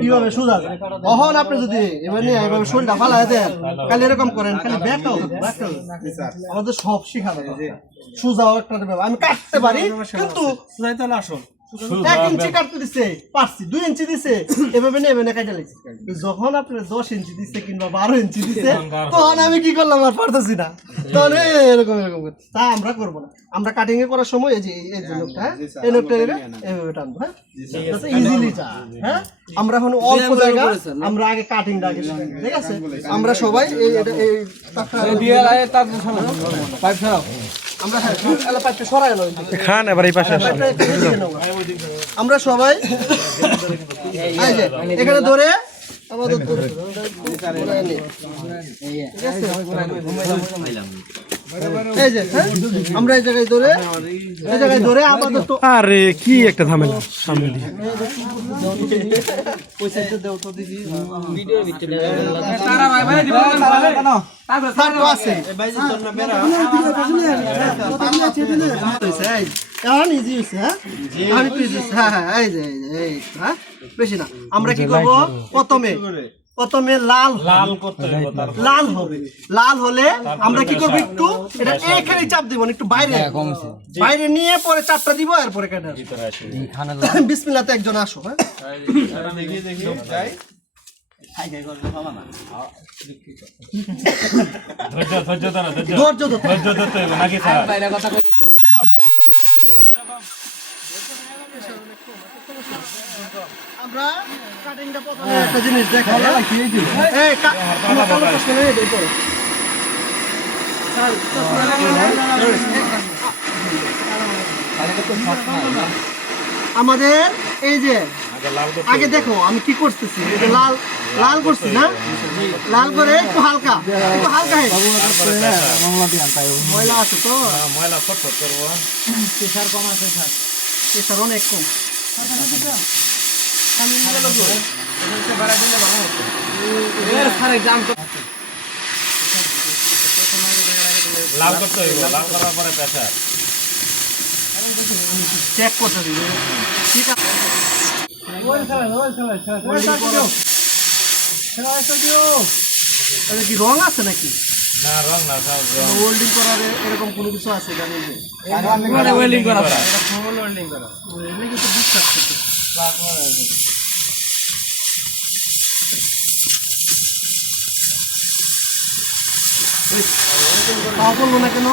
কিভাবে সোজা কখন আপনি যদি এভাবে শরীরটা ফালাই দেন খালি এরকম করেন খালি ব্যাকআউট আমাদের সব শিখানো সোজাও একটা আমি কাটতে পারি কিন্তু আসল 1 ইঞ্চি কাটতে দিছে পারছি 2 ইঞ্চি দিছে এভাবে নেবে কাটা লাগছে যখন আপনি 10 ইঞ্চি দিছে কিংবা 12 ইঞ্চি দিছে তখন আমি কি করলাম আর পারতেছি না তখন এরকম তা আমরা করব না আমরা কাটিং এ করার সময় এই যে লোকটা এই লোকটা এভাবে টানবো হ্যাঁ ইজিলি যা হ্যাঁ আমরা এখন অল্প জায়গা আমরা আগে কাটিংটা আগে ঠিক আছে আমরা সবাই এই ডিএলআই তার পাইপ সরাও আমরা পাইপটা সরাই নাও খান এবার এই পাশে আসেন আমরা সবাই এই যে এখানে ধরে আমাদের এই যে আমরা এই জায়গায় ধরে আপাতত আরে কি একটা ঝামেলা সামনে দিয়ে পয়সা দাও তো দিদি ভিডিও ভিতরে তারা ভাই ভাই দিব না তারপর তো আছে ভাই যে তোর না বেরা এখন ইজি হইছে হ্যাঁ আমি প্লিজ হ্যাঁ এই যে এই হ্যাঁ বেশি না আমরা কি করব প্রথমে লাল করতে হবে লাল হবে লাল হলে আমরা কি করব একটু এটা এখানে চাপ দিব একটু বাইরে নিয়ে পরে চাপটা দিব আর পরে কাটা ভিতরে আসে বিসমিল্লাহ তে একজন আসো হ্যাঁ দেখি যাই আমরা কাটিংটা প্রথমে একটা জিনিস দেখাই এই আমাদের এই যে আগে দেখো আমি কি করতেছি এই যে লাল করছি না লাল করে একটু হালকা ময়লা আছে তো ময়লা ফটফট করবো প্রেসার কম আছে স্যার প্রেসার অনেক কম লাল করতে হইব লাল করার পরে প্রেসার চেক করতে দিব ঠিক আছে কি রং আছে নাকি না রং না ওয়েল্ডিং করার এরকম কোনো কিছু আছে জানি যে ওয়েল্ডিং করা ফুল ওয়েল্ডিং করা এগুলো কিন্তু বিশ্বাস করতে বলবো না কেন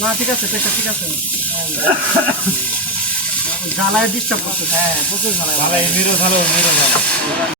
না ঠিক আছে ঠিক আছে জ্বালায় ডিস্টার্ব করছে হ্যাঁ প্রচুর জ্বালায়